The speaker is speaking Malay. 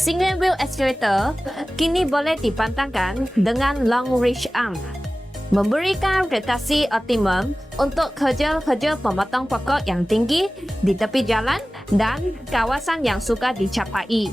Single wheel excavator kini boleh dipandangkan dengan long reach arm, memberikan rotasi optimum untuk kerja-kerja pemotong pokok yang tinggi di tepi jalan dan kawasan yang sukar dicapai.